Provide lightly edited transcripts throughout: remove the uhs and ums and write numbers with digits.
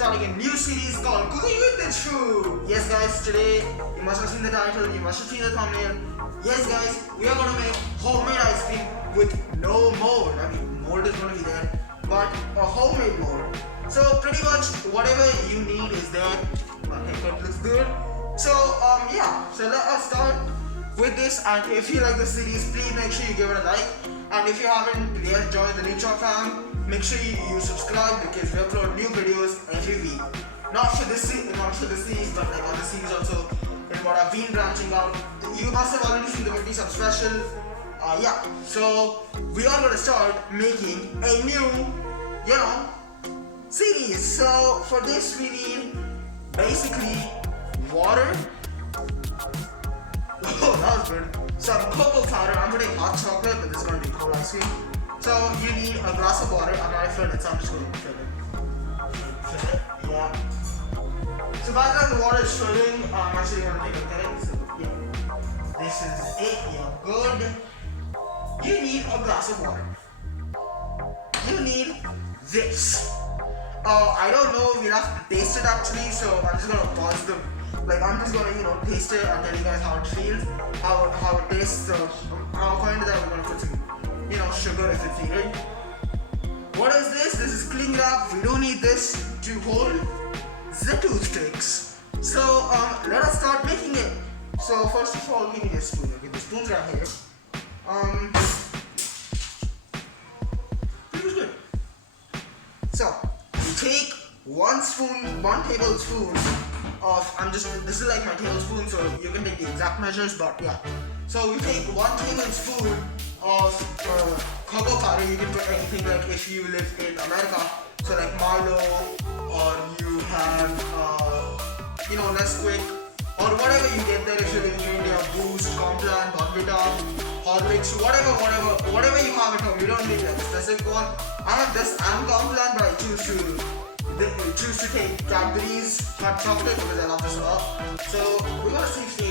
starting a new series called Cooking with Nijfue. Yes guys, today you must have seen the title, you must have seen the thumbnail. Yes guys, we are gonna make homemade ice cream with no mold. I mean, mold is gonna be there, but a homemade mold. So pretty much whatever you need is there. My haircut looks good. So yeah, so let us start with this. And if you like the series, please make sure you give it a like. And if you haven't yet joined the Nijfue fam, make sure you subscribe because we upload new videos every week. Not for this series, but like other series also. In what I've been branching out. You must have already seen the Whitney Sub special. Yeah. So we are going to start making a new, series. So for this we need basically water. Oh, that was good. Some cocoa powder. I'm putting hot chocolate, but this is going to be cold ice cream. So you need a glass of water. I'm gonna fill it, so I'm just going to fill it. Yeah. So by the time the water is filling, I'm actually going to take a look at it. So yeah. This is it. Yeah, good. You need a glass of water. You need this. I don't know, we'll have to taste it actually, so I'm just gonna pause the I'm just gonna taste it and tell you guys how it feels, how it tastes. So according to that we're gonna put some sugar if it's needed. What is this? This is cling wrap. We don't need this to hold the toothpicks. So let us start making it. So first of all we need a spoon. Okay, the spoon's right here. Pretty good. So you take one tablespoon of, this is like my tablespoon, so you can take the exact measures, but yeah. So we take 1 tablespoon of cocoa powder. You can put anything, like if you live in America, so like Marlo, or you have Nesquik, or whatever you get there. If you live in India, Boost, Complan, Bonvita, Horlicks, whatever you have at home. You don't need a specific one. I have this and Complan, but I choose to take Cadbury's hot chocolate because I love this a lot. So we're gonna see if they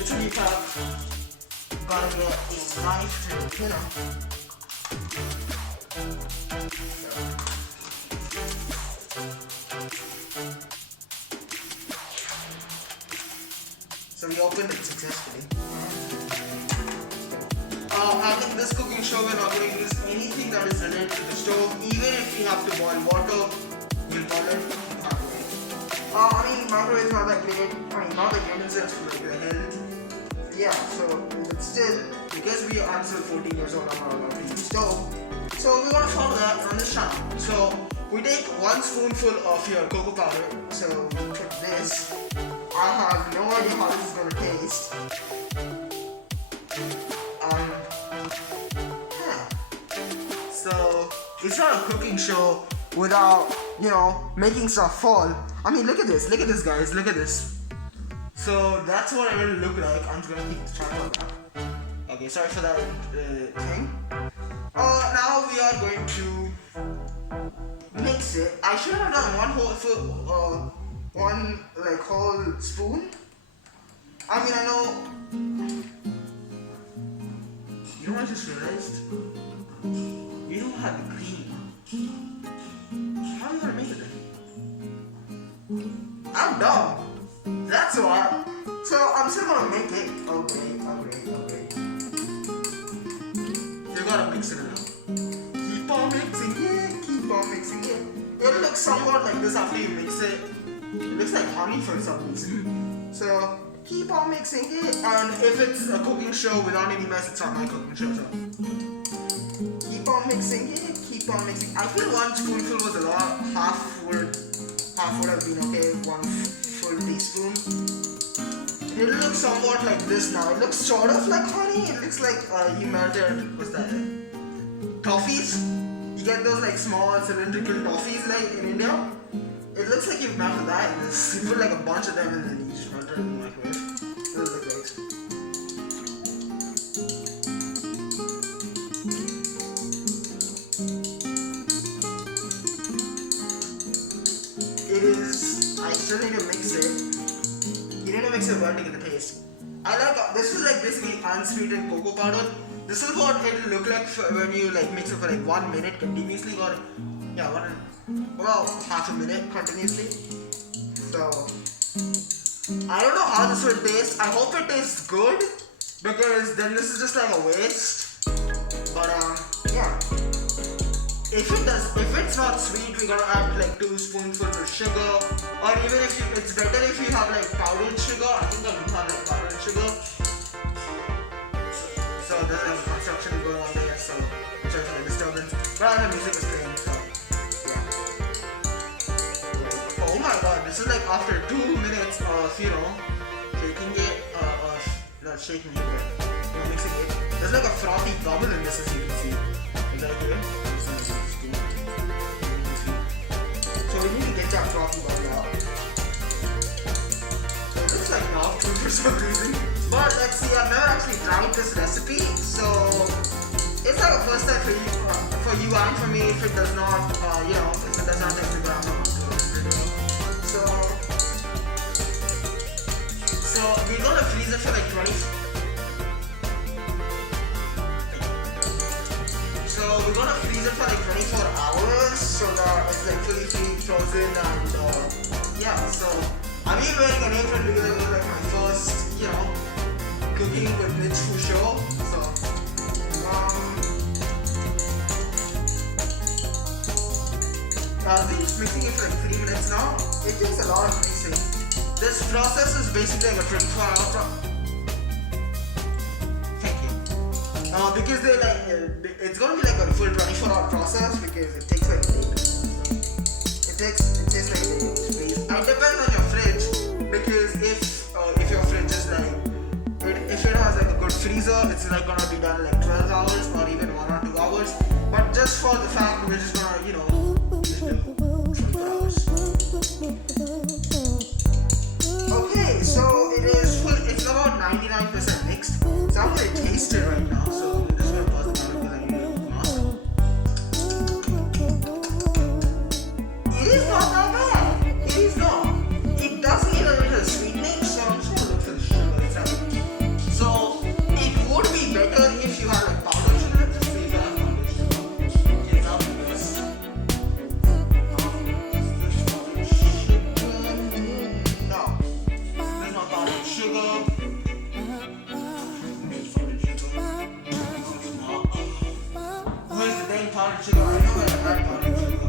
it's a new pack. Gotta get a knife to So we opened it successfully. I think this cooking show we're not going to use anything that is related to the stove. Even if we have to boil water, we'll boil it. Microwave is not that great. Not that great in sense for the health. Yeah, but still, because I'm still 14 years old, I'm not going to use stove. So we want to follow that on this channel. So we take 1 spoonful of your cocoa powder. So we put this. I have no idea how this is going to taste. So it's not a cooking show without making stuff fall. Look at this guys, look at this. So that's what it will look like. I'm just gonna keep the tripod back. Okay, sorry for that thing. Now we are going to mix it. I should have done one whole spoon. I know. You know what I just realized? You don't have the cream. How are you gonna make it then? I'm dumb. That's why. So I'm still gonna make it. Okay. You gotta mix it now. Keep on mixing it. It looks somewhat like this after you mix it. It looks like honey for some reason. So keep on mixing it. And if it's a cooking show without any mess, it's not my cooking show. So keep on mixing it. I feel 1 spoonful was a lot. Half would have been okay. 1 full teaspoon. It looks somewhat like this now. It looks sort of like honey. It looks like you melted, what's that? Toffees. You get those small cylindrical toffees in India. It looks like you've melted that in this. You put a bunch of them and then you just melt it in the microwave. It looks like I still need to mix it. You need to mix it well to get the taste. This is basically unsweetened cocoa powder. This is what it'll look like when you like mix it for like 1 minute continuously, or yeah, about half a minute continuously. So I don't know how this will taste. I hope it tastes good, because then this is just like a waste. But yeah. If it's not sweet, we're gonna add like 2 spoonfuls of sugar, or even if it's better if you have like powdered sugar. I think I do have like powdered sugar. So there's like a construction going on there, so sorry for the disturbance. But the music is playing, so yeah. Oh my god, this is like after 2 minutes of shaking it, not shaking it, but mixing it. There's like a frothy bubble in this, as you can see. Is that here? So we need to get that frothy bubble out. So it looks like not food for some reason. But let's see, I've never actually tried this recipe, so it's like a first time for you and for me if it does not, if it does not take the gram amount to it. So we're gonna freeze it for like 20. So we're gonna freeze it for like 24 hours so that it's like fully frozen, and yeah. So I'm even wearing an apron because it was like my first, cooking with Nijfue show. So I've been mixing it for like 3 minutes now. It takes a lot of mixing. This process is basically like a 24-hour process. Because it's gonna be like a full 24-hour process, because it takes like days. It takes like days. It depends on your fridge, because if your fridge is like, if it has like a good freezer, it's like gonna be done in like 12 hours or even 1 or 2 hours. But just for the fact, we're just gonna just do 24 hours. Okay, so it is full. It's about 99% mixed. So I'm gonna taste it right now. So I'm just gonna pause it now because I need a mask. It is not that bad. It is not. It does need a little sweetening, so I'm just gonna look for the sugar itself. So it would be better if you had like powdered sugar. Just see if I have powdered sugar. Okay, now this. No, there's not powdered sugar. Powdered sugar. I know I had powdered sugar.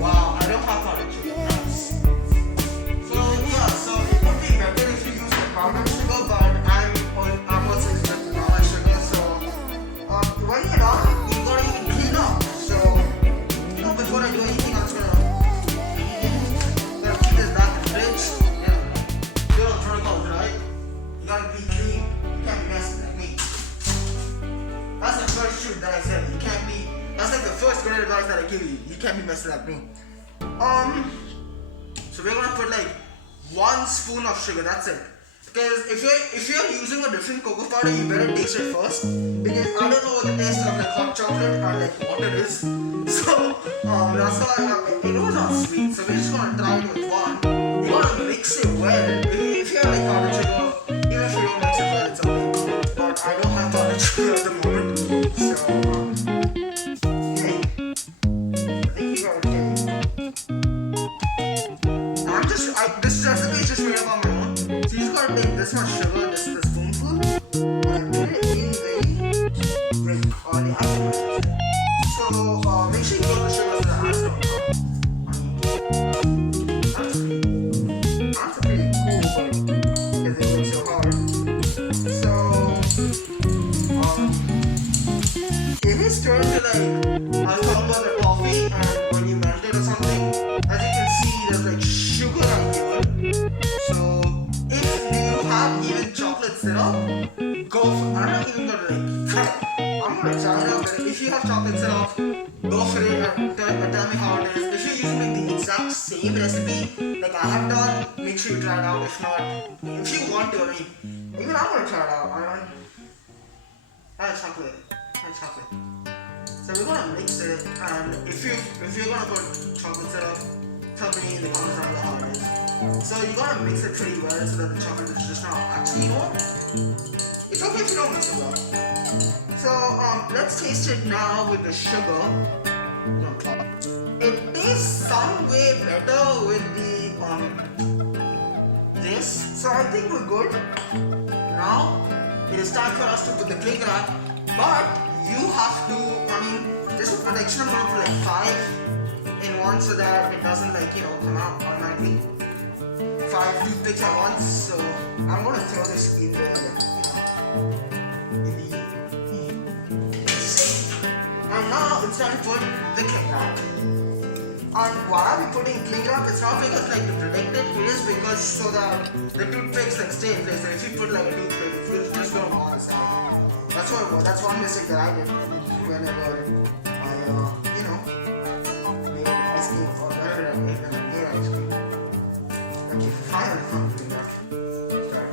Wow, I don't have powdered sugar. Nice. So yeah, so it would be better if you use the powdered sugar, but I'm also using the normal sugar. So when you're done, you gotta even clean up. So before I do anything, I'm just gonna keep this back in the fridge. Good old protocols, right? You gotta be clean. You can't be messy like me. That's the first truth that I said. You can't be. That's like the first good advice that I give you. You can't be messy like me. So we're gonna put like 1 spoon of sugar. That's it. Because if you're using a different cocoa powder, you better taste it first. Because I don't know what the taste of like hot chocolate and like what it is. So that's why it was not sweet. So we're just gonna try it with 1. You gotta mix it well. If you have like powdered sugar, even if you don't mix it well, it's okay. But I don't have powdered sugar at the moment. So hey, I think you got okay. This recipe is just made up on my own. So you just gotta take this much sugar, this is a spoonful, and put it in the drink or the ice. So make sure you get the sugar so the ice don't come. That's a pretty cool one because it works so hard. So it is turned to like, I was talking about the coffee, and when you melt it or something, as you can see, there's like sugar right here. So if you have even chocolate syrup, go for, I'm not even gonna like, I'm gonna try it out, but if you have chocolate syrup, go for it and tell me how it is. If you're using like the exact same recipe like I have done, make sure you try it out. If not, if you want to, I mean, even I'm gonna try it out. I have chocolate. So we're gonna mix it, and if you're gonna put chocolate syrup, tell me in the comments down below how it is. So you gotta mix it pretty well so that the chocolate is just not actually, you know what? It's okay if you don't mix it well. So let's taste it now with the sugar. It tastes some way better with the this. So I think we're good. Now it is time for us to put the cling wrap, but you have to, I mean, this is protection. I'm gonna put like 5 in one so that it doesn't like, you know, come out automatically. 5 toothpicks at once. So I'm gonna throw this in the, sink. And now it's time to put the cling wrap. And why are we putting cling wrap? It's not because like to protect it. It is because so that the toothpicks like stay in place. And if you put like a toothpick, it's just gonna fall aside. That's what it was. That's one mistake that I did whenever I, you know, made ice cream or whatever I made when I made ice cream. Okay, finally found cling wrap. Sorry.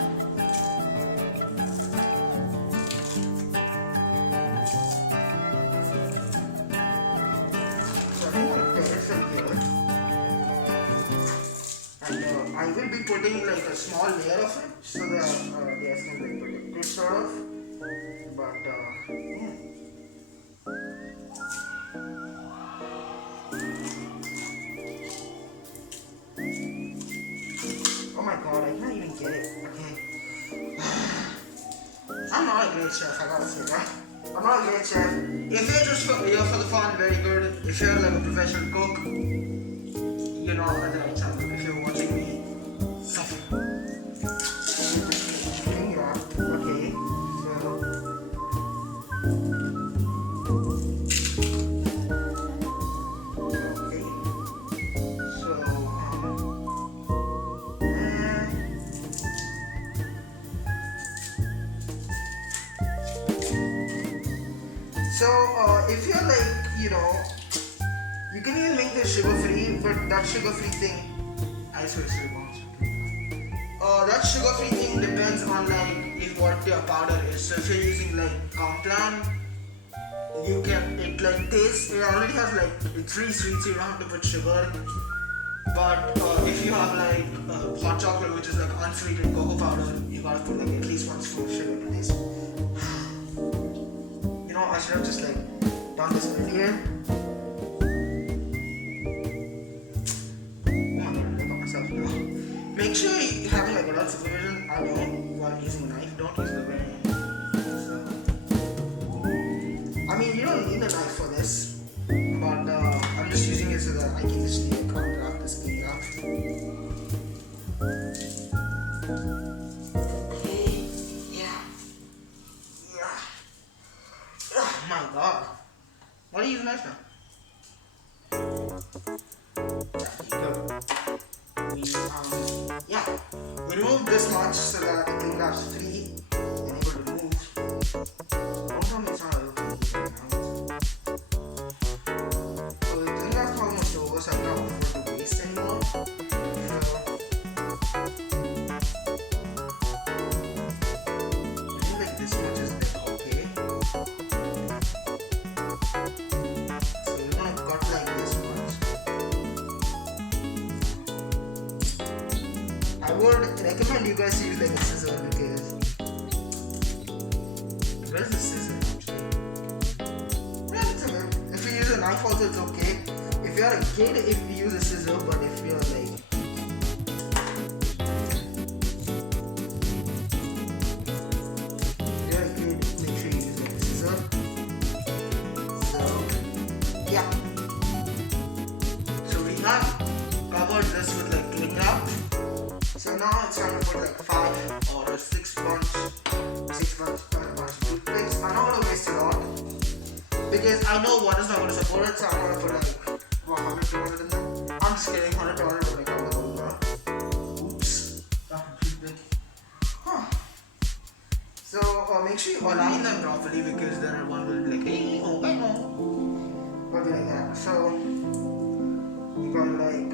So I think I'm going to put it from here. And I will be putting like a small layer of it so that the ice cream will be protected sort of. But yeah. Oh my god, I can't even get it. Okay. I'm not a great chef, I gotta say that. I'm not a great chef. If you're just for the fun, very good. If you're like a professional cook, you're not at the right channel. If you're watching me suffer. Okay, so if you're like, you know, you can even make this sugar free, but that sugar free thing, I swear it's that sugar free thing depends on like if what your powder is. So if you're using like Complan, you can, it like tastes, it already has like, it's really sweet, so you don't have to put sugar. But if you have like hot chocolate, which is like unsweetened cocoa powder, you gotta put like at least 1 spoon of sugar to taste. You know, I should have just like done this earlier. Oh my god, I got myself now. Make sure you're having like a lot of supervision. I know while using a knife, don't use the very I mean, you don't need a knife for this, but I'm just using it so that I can just grab this thing up. Okay, yeah. Oh my god. Why do you use a knife now? Yeah, we remove this much so that the cling wrap's free and able to move. Don't tell me it's not able to move right now. So the cling wrap's almost over, so I'm not going to waste anymore. I think like this much is like okay. So we're gonna cut like this much. I would recommend you guys to use like a scissor because where's the scissor actually? Yeah, it's okay. If you use a knife also it's okay. If you're a kid, if you use a scissor, but if you're like make sure you use like a scissor. So yeah. So we have covered this with like cling wrap. So now it's time to put like 5 or 6 bunch of toothpicks. I'm not gonna waste a lot because I know water's not gonna support it, so I'm gonna put like 100 200 in there. I'm just kidding, 100 200 will make up the whole lot. Oops, that toothpick. Huh. So make sure you align them properly because then one will be like, hey, oh, I know. Probably like that. So you gotta like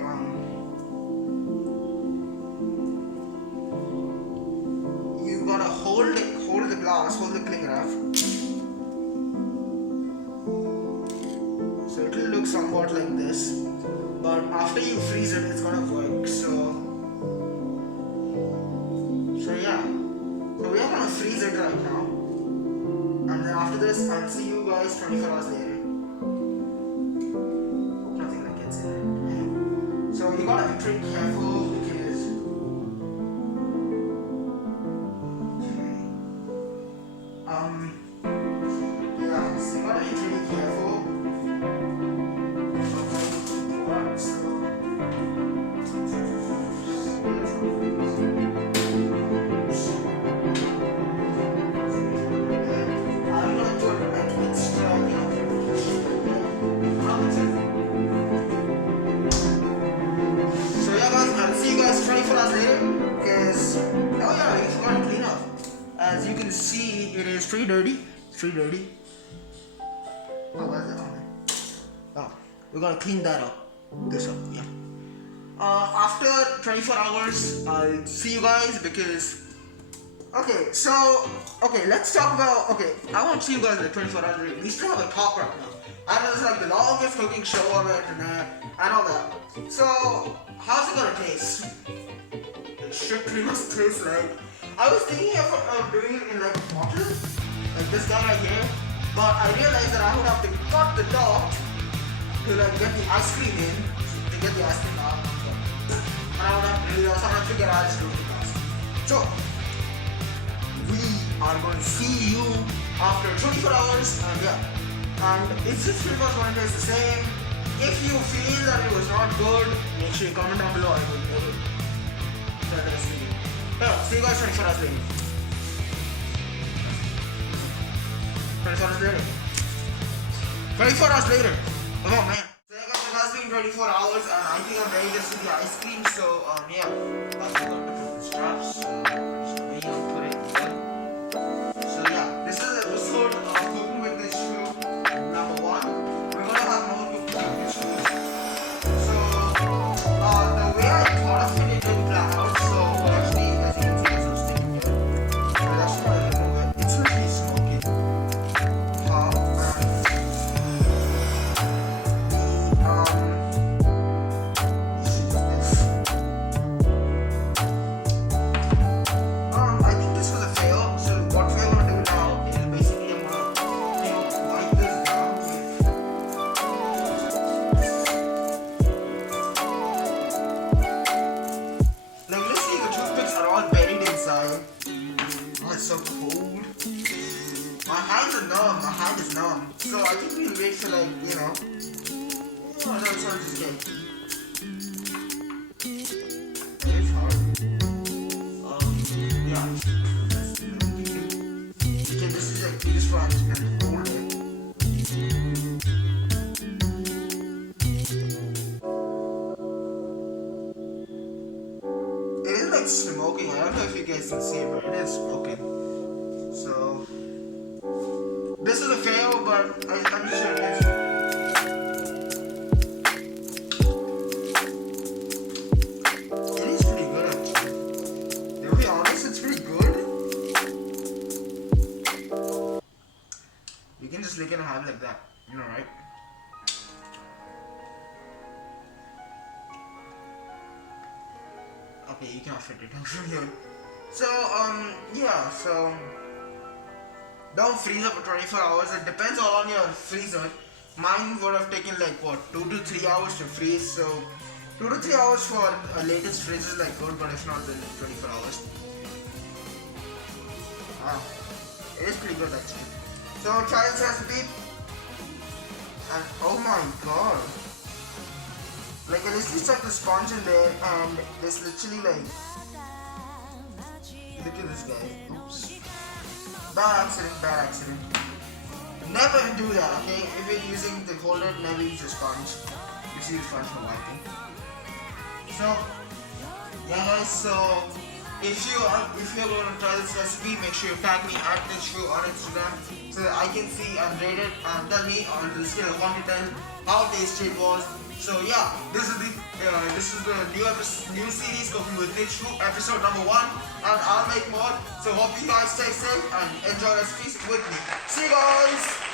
you gotta hold the glass, hold the cling wrap. hot like this, but after you freeze it, it's gonna work. So yeah. So we are gonna freeze it right now, and then after this, I'll see you guys 24 hours later. Hope nothing like gets in it. So you gotta be pretty careful because. Yeah, so you gotta be pretty careful. As you can see, it is pretty dirty. It's pretty dirty. Oh, where's it on? Oh, we're gonna clean that up. This up, yeah. After 24 hours, I'll see you guys because. Okay, so let's talk about. Okay, I won't see you guys in 24 hours. We still have a talk right now. And it's like the longest cooking show on the internet and all that. So, how's it gonna taste? It should pretty much taste like. I was thinking of doing it in like a bottle, like this guy right here, but I realized that I would have to cut the top to like get the ice cream in, to get the ice cream out, and I would have to do that, so I'm gonna figure out how to do it guys. So, we are going to see you after 24 hours, and yeah, and it's just pretty much going to taste the same. If you feel that it was not good, make sure you comment down below, I will do it. So let's see. Yeah, see you guys 24 hours later. 24 hours later. 24 hours later. Come on, man. So yeah, guys, it has been 24 hours, and I think I'm ready to see the ice cream. So yeah, I'm going to put the straps. So I'll put it in. So yeah, this is the episode of Cooking with Nijfue number 1. We're gonna have more cooking with Nijfue. So the way I thought of it didn't plan out. So actually. So cold. My hands are numb. My hand is numb. So I think we'll wait for like, you know. Oh, no, it's hard to get. It's hard. Yeah. Okay, this is like this one and hold it. It is like smoking. I don't know if you guys can see it, but it is smoking. So, this is a fail, but I'm just sure it is. It is pretty good, actually. To be honest, it's pretty good. You can just lick it and have it like that, you know, right? Okay, you can't fit it out here. So, yeah, so. Don't freeze up for 24 hours. It depends all on your freezer. Mine would have taken like what 2 to 3 hours to freeze. So 2 to 3 hours for latest fridge is like good, but if not, then 24 hours. Wow, it is pretty good actually. So try this recipe. And oh my god, like I literally stuck the sponge in there, and there's literally like, look at this guy. Oops. Bad accident. Never do that, okay? If you're using the holder, never use a sponge. You see the sponge for wiping. So, yeah guys, so if you're going to try this recipe, make sure you tag me at Nijfue on Instagram so that I can see and rate it and tell me on the scale of 1 to 10 how tasty it was. So yeah, this is the new series Cooking with Nijfue, episode number 1, and I'll make more. So hope you guys stay safe and enjoy recipes with me. See you guys.